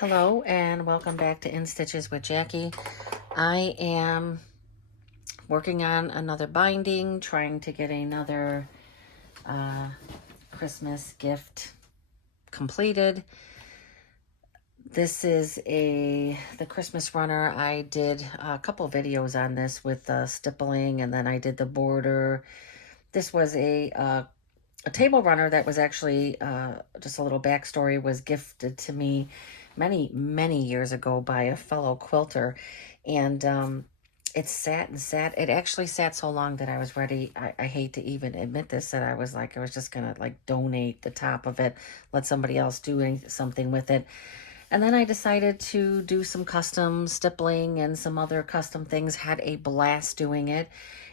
Hello and welcome back to In Stitches with Jackie. I am working on another binding, trying to get another Christmas gift completed. This is the Christmas runner. I did a couple videos on this with stippling, and then I did the border. This was a table runner that was actually, just a little backstory, was gifted to me many years ago by a fellow quilter. And it sat and sat. It actually sat so long that I was ready. I hate to even admit this, that I was just going to like donate the top of it, let somebody else do something with it. And then I decided to do some custom stippling and some other custom things. Had a blast doing it.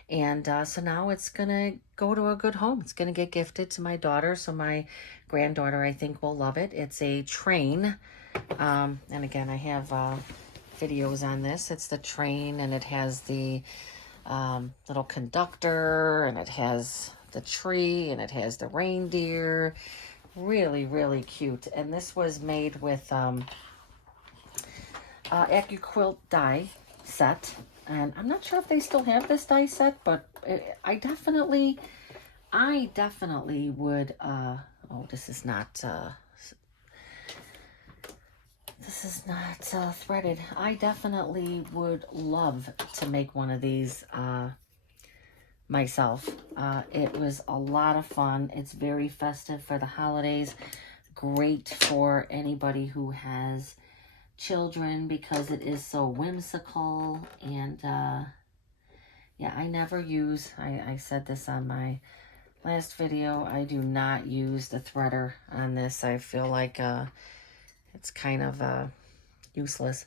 And so now it's going to go to a good home. It's going to get gifted to my daughter. So my granddaughter, I think, will love it. It's a train. And again, I have videos on this. It's the train, and it has the little conductor, and it has the tree, and it has the reindeer. Really cute. And this was made with AccuQuilt die set. And I'm not sure if they still have this die set, but I definitely would, oh, this is not threaded. I definitely would love to make one of these myself. It was a lot of fun. It's very festive for the holidays. Great for anybody who has children because it is so whimsical. And yeah, I never use, I said this on my last video, I do not use the threader on this. I feel like it's kind of useless.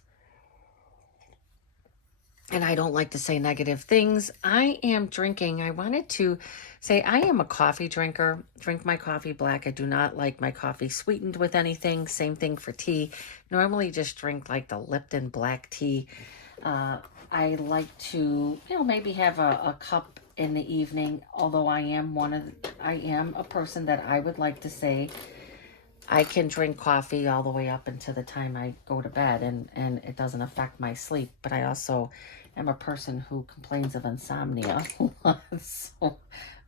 And I don't like to say negative things. I am drinking. I wanted to say I am a coffee drinker. Drink my coffee black. I do not like my coffee sweetened with anything. Same thing for tea. Normally just drink like the Lipton black tea. I like to, maybe have a cup in the evening. Although I am a person that I would like to say I can drink coffee all the way up until the time I go to bed, and it doesn't affect my sleep. But I also am a person who complains of insomnia. So,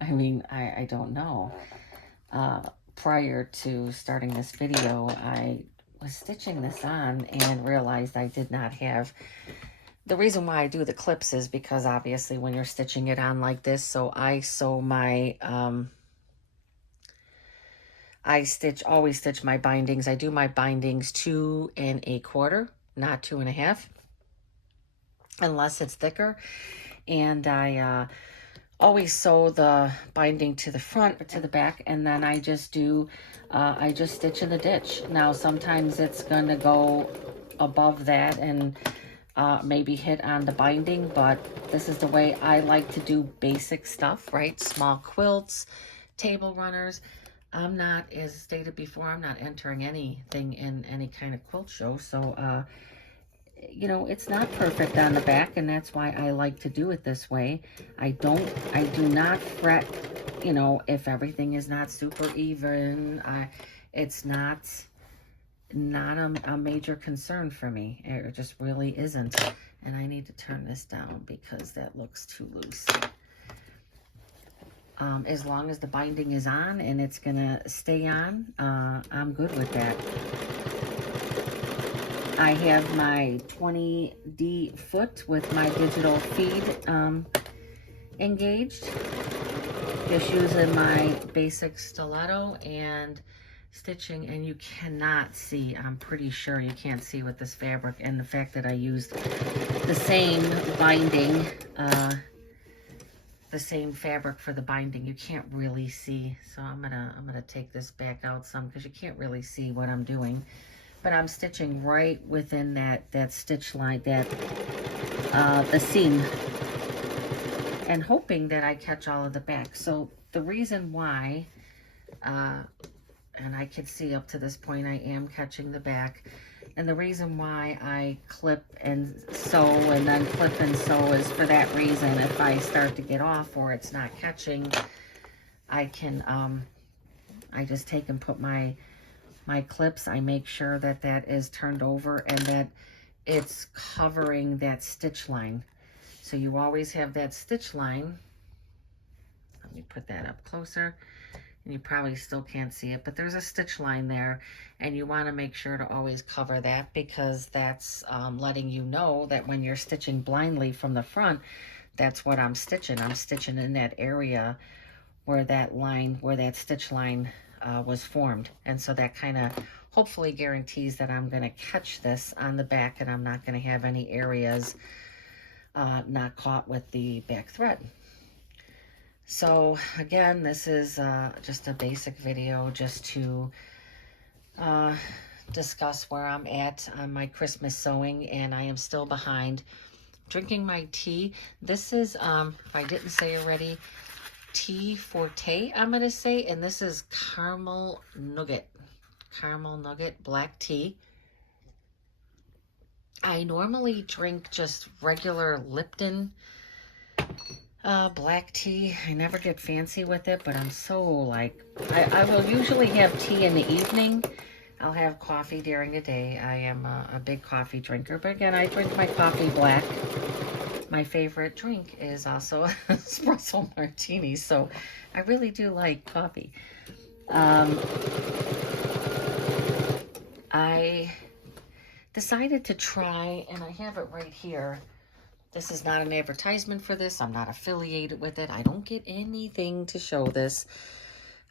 I mean, I don't know. Prior to starting this video, I was stitching this on and realized I did not have... The reason why I do the clips is because obviously when you're stitching it on like this, so I sew my... always stitch my bindings. I do my bindings 2 1/4, not 2 1/2, unless it's thicker. And I always sew the binding to the front or to the back, and then I just do, I just stitch in the ditch. Now, sometimes it's going to go above that and maybe hit on the binding, but this is the way I like to do basic stuff, right? Small quilts, table runners. I'm not, as stated before, I'm not entering anything in any kind of quilt show. So, it's not perfect on the back, and that's why I like to do it this way. I do not fret, if everything is not super even. It's not a major concern for me. It just really isn't. And I need to turn this down because that looks too loose. As long as the binding is on and it's gonna stay on, I'm good with that. I have my 20D foot with my digital feed engaged. Just using my basic stiletto and stitching, and you cannot see, I'm pretty sure you can't see with this fabric, and the fact that I used the same binding, the same fabric for the binding, you can't really see. So I'm gonna take this back out some because you can't really see what I'm doing. But I'm stitching right within that stitch line, the seam, and hoping that I catch all of the back. So the reason why, and I can see up to this point I am catching the back, and the reason why I clip and sew and then clip and sew is for that reason. If I start to get off or it's not catching, I can, I just take and put my my clips, I make sure that that is turned over and that it's covering that stitch line. So you always have that stitch line. Let me put that up closer. And you probably still can't see it, but there's a stitch line there, and you want to make sure to always cover that, because that's letting you know that when you're stitching blindly from the front, that's what I'm stitching. I'm stitching in that area where that line, where that stitch line was formed. And so that kind of hopefully guarantees that I'm going to catch this on the back, and I'm not going to have any areas not caught with the back thread. So again, this is just a basic video just to discuss where I'm at on my Christmas sewing, and I am still behind. Drinking my tea. This is, if I didn't say already, Tea Forte, I'm going to say, and this is caramel nougat black tea. I normally drink just regular Lipton black tea. I never get fancy with it, but I'm so like, I will usually have tea in the evening. I'll have coffee during the day. I am a big coffee drinker, but again, I drink my coffee black. My favorite drink is also espresso martini, so I really do like coffee. I decided to try, and I have it right here. This is not an advertisement for this. I'm not affiliated with it. I don't get anything to show this.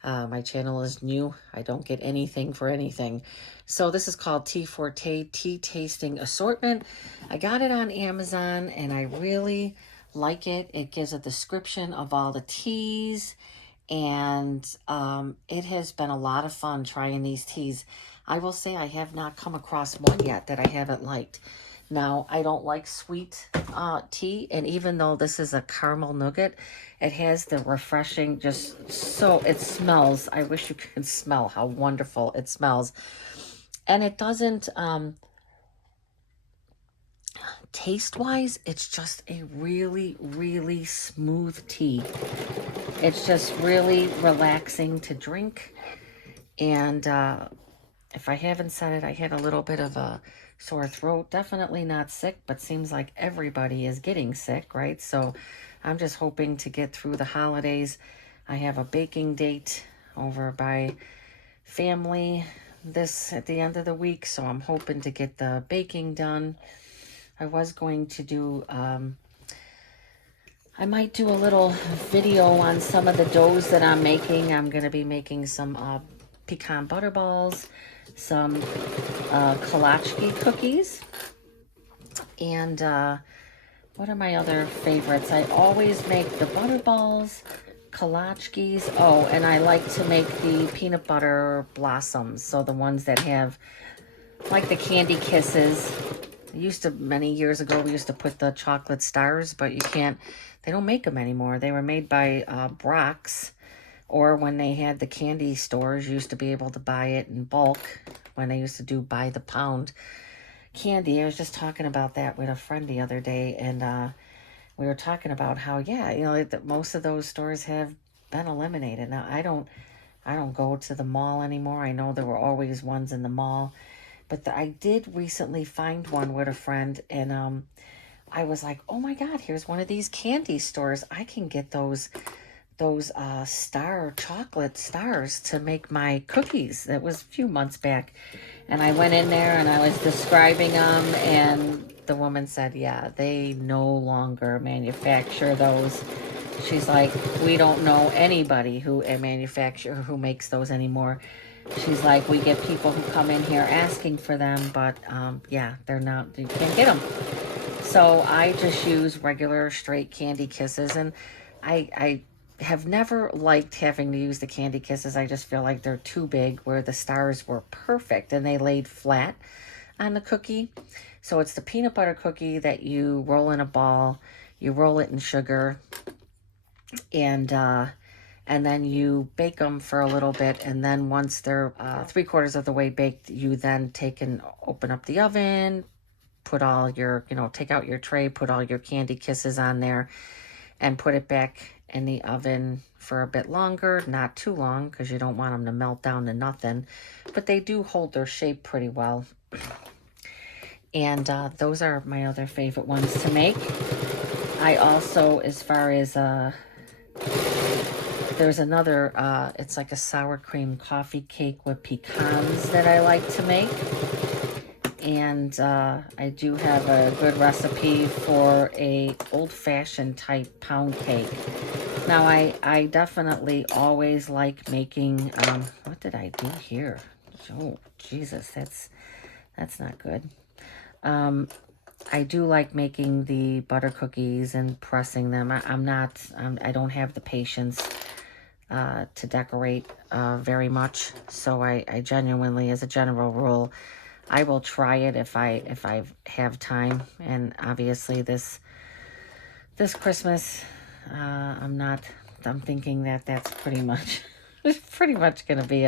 My channel is new. I don't get anything for anything. So this is called Tea Forte Tea Tasting Assortment. I got it on Amazon, and I really like it. It gives a description of all the teas, and it has been a lot of fun trying these teas. I will say I have not come across one yet that I haven't liked. Now, I don't like sweet tea, and even though this is a caramel nougat, it has the refreshing, just so, it smells. I wish you could smell how wonderful it smells. And it doesn't, taste-wise, it's just a really, really smooth tea. It's just really relaxing to drink. And if I haven't said it, I had a little bit of a sore throat. Definitely not sick, but seems like everybody is getting sick, right? So I'm just hoping to get through the holidays. I have a baking date over by family at the end of the week, so I'm hoping to get the baking done. I was going to do, I might do a little video on some of the doughs that I'm making. I'm going to be making some pecan butter balls, some Kolachki cookies, and what are my other favorites? I always make the butter balls, Kolachkis. Oh, and I like to make the peanut butter blossoms, so the ones that have like the candy kisses. Many years ago, we used to put the chocolate stars, but you can't, they don't make them anymore. They were made by Brock's, or when they had the candy stores, you used to be able to buy it in bulk when they used to do by the pound candy. I was just talking about that with a friend the other day, and we were talking about how, yeah, you know, most of those stores have been eliminated. Now, I don't go to the mall anymore. I know there were always ones in the mall, but I did recently find one with a friend, and I was like, oh my God, here's one of these candy stores. I can get those chocolate stars to make my cookies. That was a few months back. And I went in there and I was describing them, and the woman said, yeah, they no longer manufacture those. She's like, we don't know anybody who makes those anymore. She's like, we get people who come in here asking for them, but yeah, you can't get them. So I just use regular straight candy kisses, and I have never liked having to use the candy kisses. I just feel like they're too big, where the stars were perfect and they laid flat on the cookie. So it's the peanut butter cookie that you roll in a ball, you roll it in sugar, and then you bake them for a little bit, and then once they're 3/4 of the way baked, you then take and open up the oven, put all your, take out your tray, put all your candy kisses on there, and put it back in the oven for a bit longer, not too long because you don't want them to melt down to nothing, but they do hold their shape pretty well. And those are my other favorite ones to make. I also, as far as there's another, it's like a sour cream coffee cake with pecans that I like to make. And I do have a good recipe for a old-fashioned type pound cake. Now, I definitely always like making, what did I do here? Oh, Jesus, that's not good. I do like making the butter cookies and pressing them. I don't have the patience to decorate very much. So I genuinely, as a general rule, I will try it if I have time. And obviously this Christmas, I'm thinking that that's pretty much going to be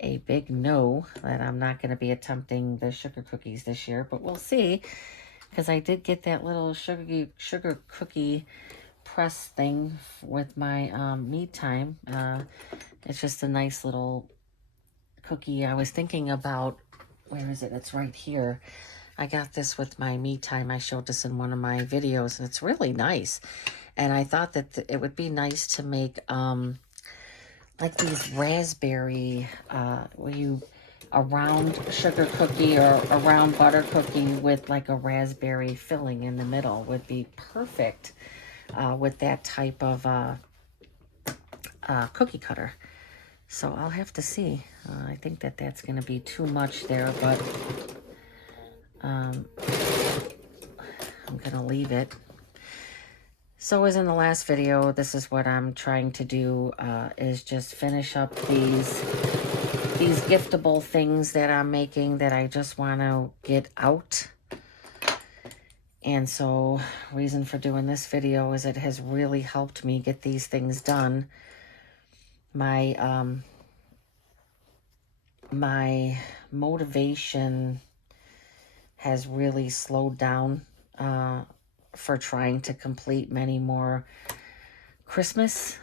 a big no, that I'm not going to be attempting the sugar cookies this year, but we'll see, because I did get that little sugar cookie press thing with my me time. It's just a nice little cookie. I was thinking about, where is it? It's right here. I got this with my me time. I showed this in one of my videos, and it's really nice. And I thought that it would be nice to make like these raspberry, a round sugar cookie or a round butter cookie with like a raspberry filling in the middle would be perfect with that type of cookie cutter. So I'll have to see. I think that that's going to be too much there, but I'm going to leave it. So as in the last video, this is what I'm trying to do, is just finish up these giftable things that I'm making that I just want to get out. And so, reason for doing this video is it has really helped me get these things done. My my motivation has really slowed down for trying to complete many more Christmas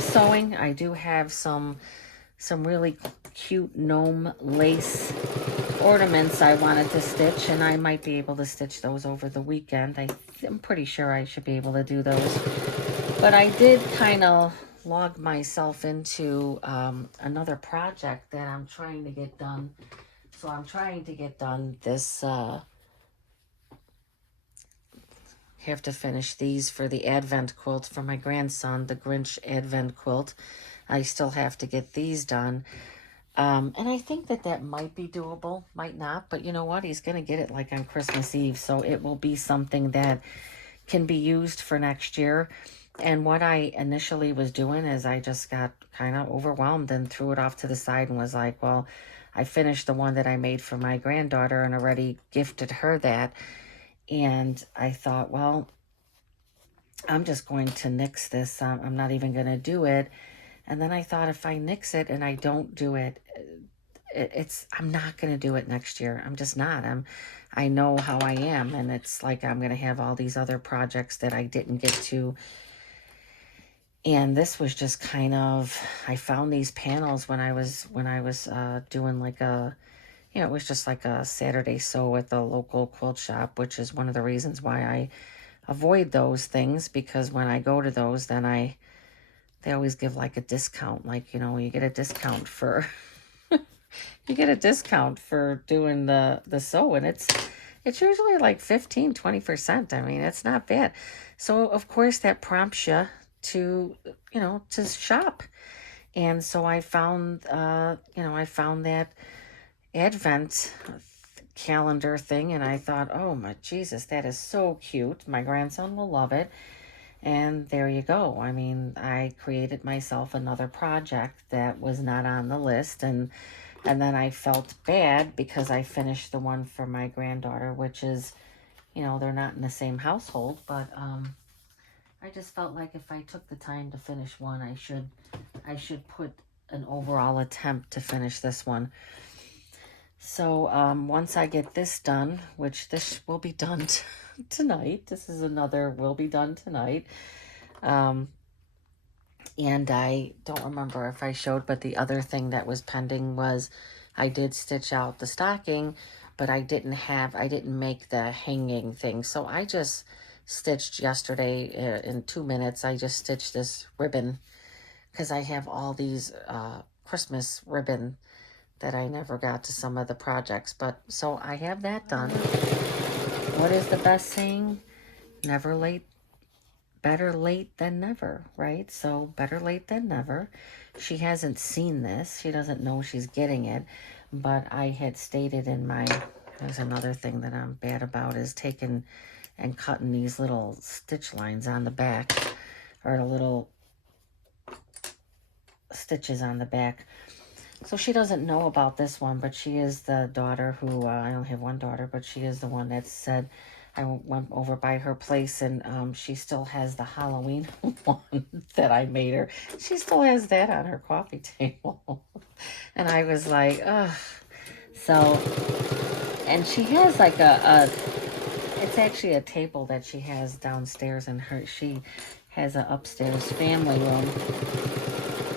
sewing. I do have some really cute gnome lace ornaments I wanted to stitch, and I might be able to stitch those over the weekend. I'm pretty sure I should be able to do those. But I did kind of log myself into another project that I'm trying to get done. So I'm trying to get done this, have to finish these for the Advent quilt for my grandson, the Grinch Advent quilt. I still have to get these done. And I think that might be doable, might not, but you know what? He's going to get it like on Christmas Eve, so it will be something that can be used for next year. And what I initially was doing is I just got kind of overwhelmed and threw it off to the side and was like, well, I finished the one that I made for my granddaughter and already gifted her that. And I thought, well, I'm just going to nix this. I'm not even going to do it. And then I thought, if I nix it and I don't do it, I'm not going to do it next year. I'm just not. I know how I am. And it's like I'm going to have all these other projects that I didn't get to. And this was just kind of, I found these panels when I was doing like it was just like a Saturday sew at the local quilt shop, which is one of the reasons why I avoid those things, because when I go to those, then they always give like a discount, like, you get a discount for doing the sew, and it's usually like 15-20%. I mean, it's not bad. So of course that prompts you to shop. And so I found that Advent calendar thing, and I thought, oh my Jesus, that is so cute. My grandson will love it. And there you go. I mean, I created myself another project that was not on the list, and then I felt bad because I finished the one for my granddaughter, which is, they're not in the same household, but I just felt like if I took the time to finish one, I should put an overall attempt to finish this one. So once I get this done, which this will be done tonight, this is another will be done tonight. And I don't remember if I showed, but the other thing that was pending was I did stitch out the stocking, but I didn't make the hanging thing. So I just stitched yesterday in 2 minutes. I just stitched this ribbon because I have all these Christmas ribbon that I never got to some of the projects. But so I have that done. What is the best saying? Never late, better late than never, right? So better late than never. She hasn't seen this. She doesn't know she's getting it. But I had stated in my, there's another thing that I'm bad about, is taking and cutting these little stitch lines on the back, or the little stitches on the back. So she doesn't know about this one, but she is the daughter who, I only have one daughter, but she is the one that said, I went over by her place, and she still has the Halloween one that I made her. She still has that on her coffee table. And I was like, ugh. So, and she has like it's actually a table that she has downstairs, and she has an upstairs family room.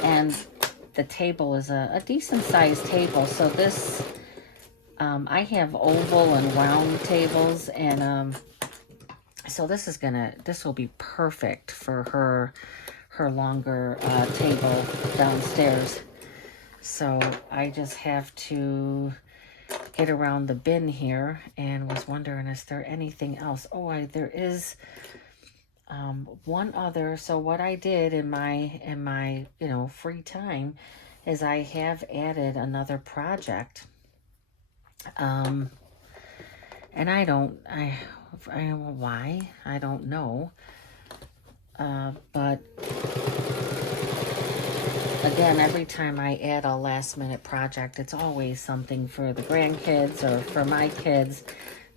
And the table is a decent sized table. So this, I have oval and round tables, and so this will be perfect for her longer table downstairs. So I just have to get around the bin here, and was wondering, is there anything else? Oh, there is one other. So what I did in my free time is I have added another project. And I why, I don't know. But again, every time I add a last minute project, it's always something for the grandkids or for my kids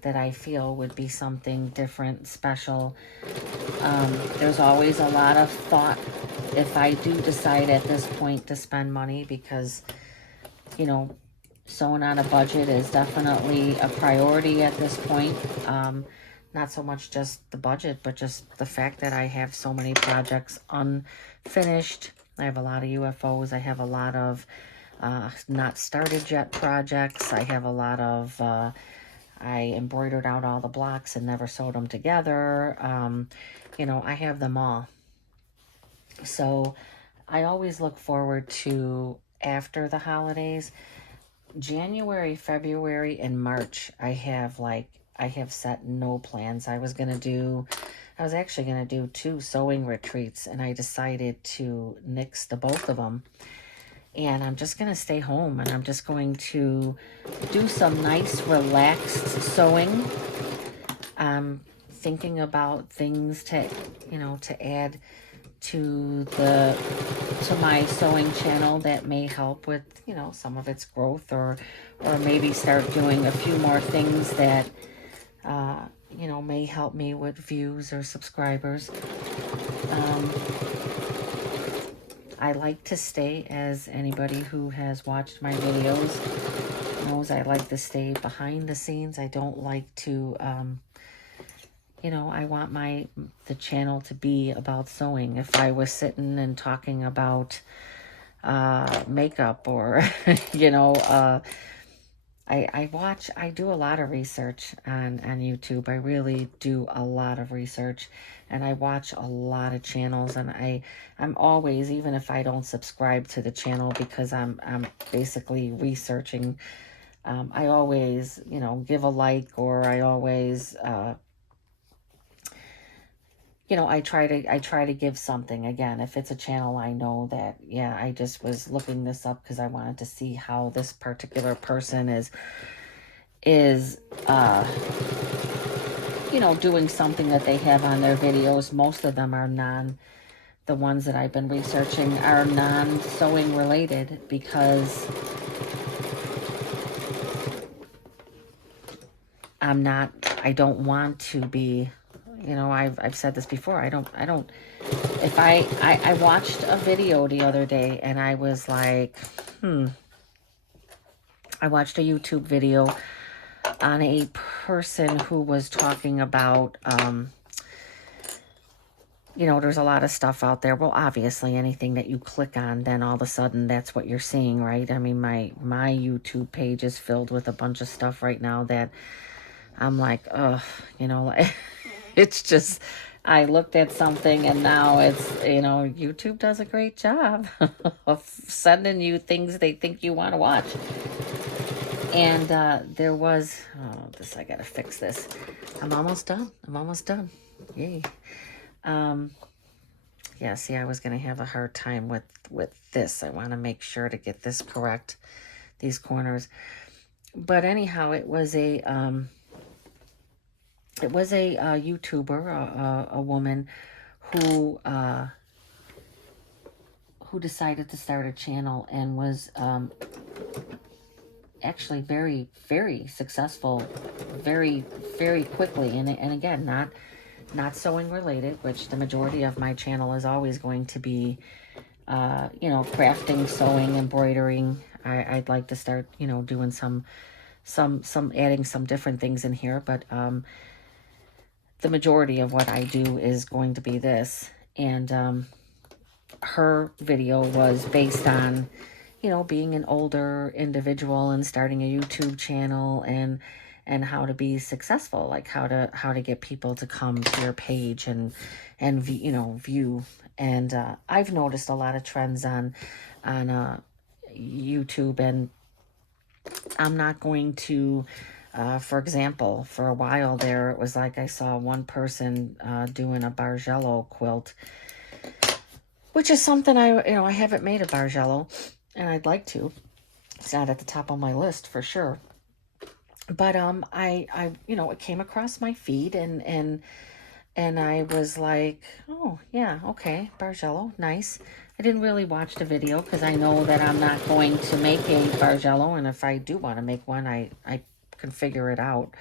that I feel would be something different, special. There's always a lot of thought if I do decide at this point to spend money, because, sewing on a budget is definitely a priority at this point. Not so much just the budget, but just the fact that I have so many projects unfinished. I have a lot of UFOs. I have a lot of not started yet projects. I have a lot of, I embroidered out all the blocks and never sewed them together. I have them all. So I always look forward to after the holidays. January, February, and March, I have set no plans. I was actually going to do 2 sewing retreats, and I decided to nix the both of them. And I'm just going to stay home, and I'm just going to do some nice, relaxed sewing. I'm thinking about things to add to my sewing channel that may help with, some of its growth, or maybe start doing a few more things that, may help me with views or subscribers. I like to stay, as anybody who has watched my videos knows, I like to stay behind the scenes. I don't like to, I want the channel to be about sewing. If I was sitting and talking about makeup, or, I do a lot of research on YouTube. I really do a lot of research, and I watch a lot of channels, and I'm always, even if I don't subscribe to the channel, because I'm basically researching, I always, give a like, or I always, I try to give something. Again, if it's a channel I know that, yeah, I just was looking this up because I wanted to see how this particular person is doing something that they have on their videos. Most of them are the ones that I've been researching are non-sewing related, because I don't want to be, I've said this before. If I watched a video the other day, and I was like, I watched a YouTube video on a person who was talking about, you know, there's a lot of stuff out there. Well, obviously, anything that you click on, then all of a sudden that's what you're seeing, right? I mean, my YouTube page is filled with a bunch of stuff right now that I'm like, ugh, you know, it's just, I looked at something and now it's, you know, YouTube does a great job of sending you things they think you want to watch. And there was, oh, I gotta fix this. I'm almost done. Yay. Yeah, see, I was gonna have a hard time with this. I want to make sure to get this correct, these corners. But anyhow, it was a YouTuber, a woman who decided to start a channel and was actually very, very successful, very, very quickly. And again, not sewing related, which the majority of my channel is always going to be, you know, crafting, sewing, embroidering. I'd like to start, you know, doing some adding some different things in here, but the majority of what I do is going to be this. And her video was based on, you know, being an older individual and starting a YouTube channel and how to be successful, like how to get people to come to your page and you know, view. And I've noticed a lot of trends on YouTube, and I'm not going to, for example, for a while there, it was like I saw one person doing a Bargello quilt, which is something I haven't made a Bargello, and I'd like to. It's not at the top of my list for sure. But I you know, it came across my feed, and I was like, oh yeah, okay, Bargello, nice. I didn't really watch the video because I know that I'm not going to make a Bargello, and if I do want to make one, I can figure it out.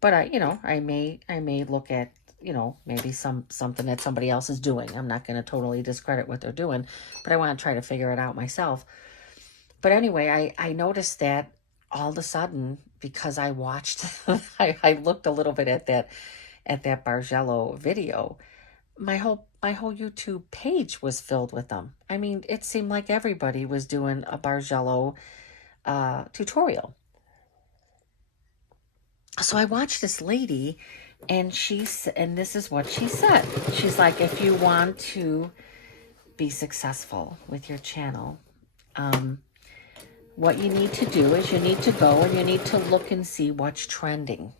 But you know, I may look at, you know, maybe something that somebody else is doing. I'm not going to totally discredit what they're doing, but I want to try to figure it out myself. But anyway, I noticed that all of a sudden, because I watched, I looked a little bit at that Bargello video, my whole YouTube page was filled with them. I mean, it seemed like everybody was doing a Bargello tutorial. So I watched this lady, and this is what she said. She's like, if you want to be successful with your channel, what you need to do is you need to go and you need to look and see what's trending.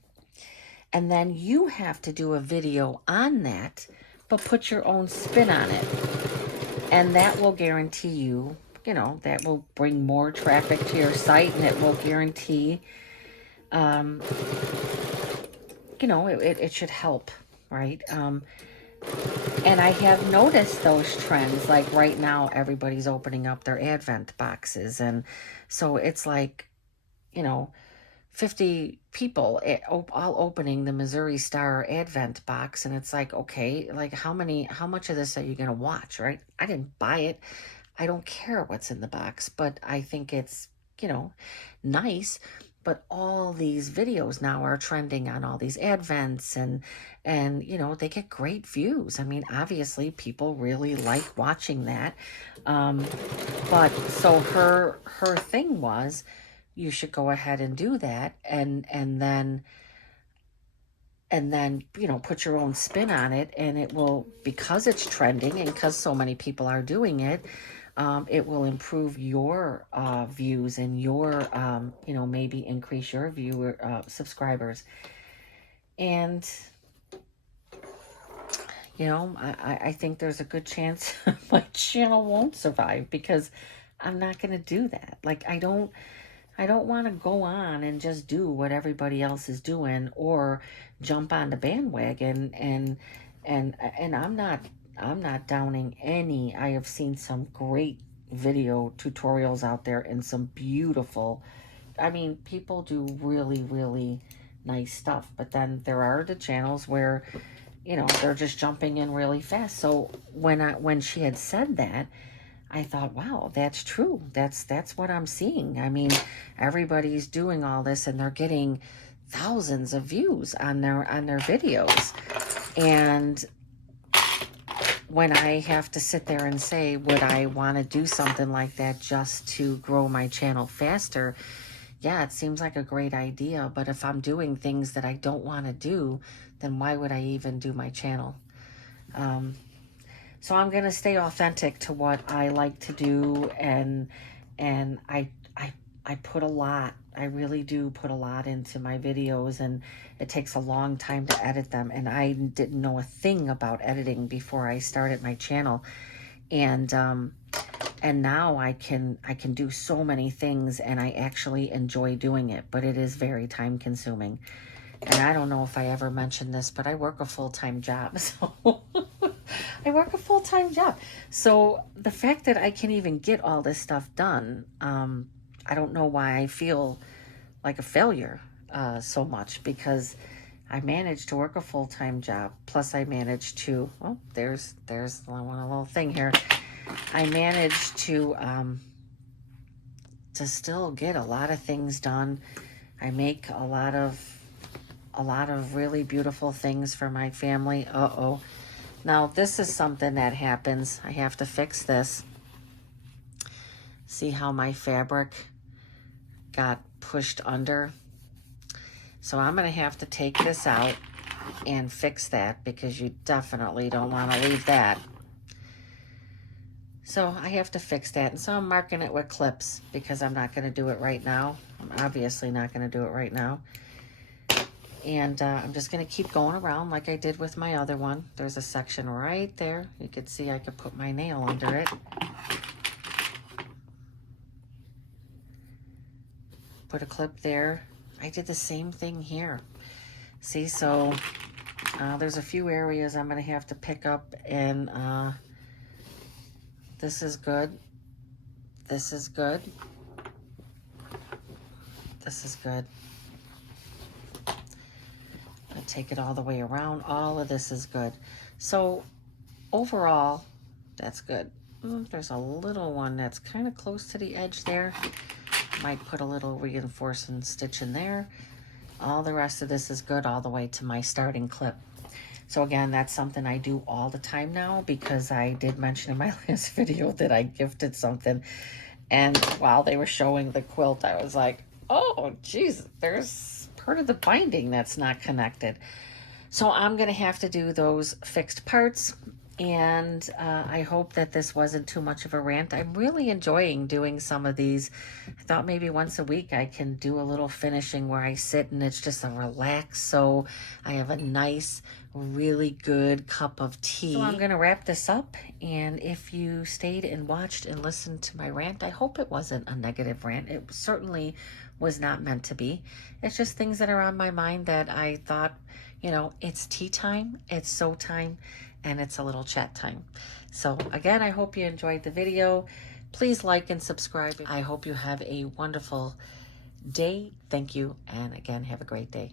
And then you have to do a video on that, but put your own spin on it. And that will guarantee you, you know, that will bring more traffic to your site, and it will guarantee, you know, it should help, right? And I have noticed those trends. Like right now, everybody's opening up their Advent boxes. And so it's like, you know, 50 people all opening the Missouri Star Advent box. And it's like, okay, like how much of this are you going to watch, right? I didn't buy it. I don't care what's in the box, but I think it's, you know, nice. But all these videos now are trending on all these Advents, and you know, they get great views. I mean, obviously people really like watching that. But so her thing was, you should go ahead and do that, and then you know, put your own spin on it, and it will, because it's trending and because so many people are doing it, it will improve your views and your you know, maybe increase your subscribers. And you know, I think there's a good chance my channel won't survive, because I'm not going to do that. Like, I don't want to go on and just do what everybody else is doing, or jump on the bandwagon. And I'm not downing any. I have seen some great video tutorials out there, and some beautiful, I mean, people do really, really nice stuff. But then there are the channels where, you know, they're just jumping in really fast. So when she had said that, I thought, wow, that's true. That's what I'm seeing. I mean, everybody's doing all this and they're getting thousands of views on their videos. And when I have to sit there and say, would I want to do something like that just to grow my channel faster? Yeah, it seems like a great idea, but if I'm doing things that I don't want to do, then why would I even do my channel? So I'm going to stay authentic to what I like to do, and I put a lot. I really do put a lot into my videos, and it takes a long time to edit them, and I didn't know a thing about editing before I started my channel. And now I can do so many things, and I actually enjoy doing it, but it is very time consuming. And I don't know if I ever mentioned this, but I work a full-time job. So I work a full-time job. So the fact that I can even get all this stuff done, I don't know why I feel like a failure so much, because I managed to work a full-time job. Plus I managed to, well, there's one little thing here. I managed to still get a lot of things done. I make a lot of really beautiful things for my family. Uh-oh. Now, this is something that happens. I have to fix this. See how my fabric got pushed under? So I'm going to have to take this out and fix that, because you definitely don't want to leave that. So I have to fix that. And so I'm marking it with clips, because I'm not going to do it right now. I'm obviously not going to do it right now. And I'm just going to keep going around like I did with my other one. There's a section right there. You can see I could put my nail under it. Put a clip there. I did the same thing here. See, so there's a few areas I'm going to have to pick up, and this is good. This is good. This is good. I take it all the way around. All of this is good. So overall, that's good. There's a little one that's kind of close to the edge there. Might put a little reinforcing stitch in there. All the rest of this is good all the way to my starting clip. So again, that's something I do all the time now, because I did mention in my last video that I gifted something. And while they were showing the quilt, I was like, oh, geez, there's part of the binding that's not connected. So I'm going to have to do those fixed parts. And I hope that this wasn't too much of a rant. I'm really enjoying doing some of these. I thought maybe once a week I can do a little finishing where I sit and it's just a relax. So I have a nice, really good cup of tea. So I'm going to wrap this up. And if you stayed and watched and listened to my rant, I hope it wasn't a negative rant. It certainly was not meant to be. It's just things that are on my mind that I thought, you know, it's tea time, it's sew time, and it's a little chat time. So again, I hope you enjoyed the video. Please like and subscribe. I hope you have a wonderful day. Thank you. And again, have a great day.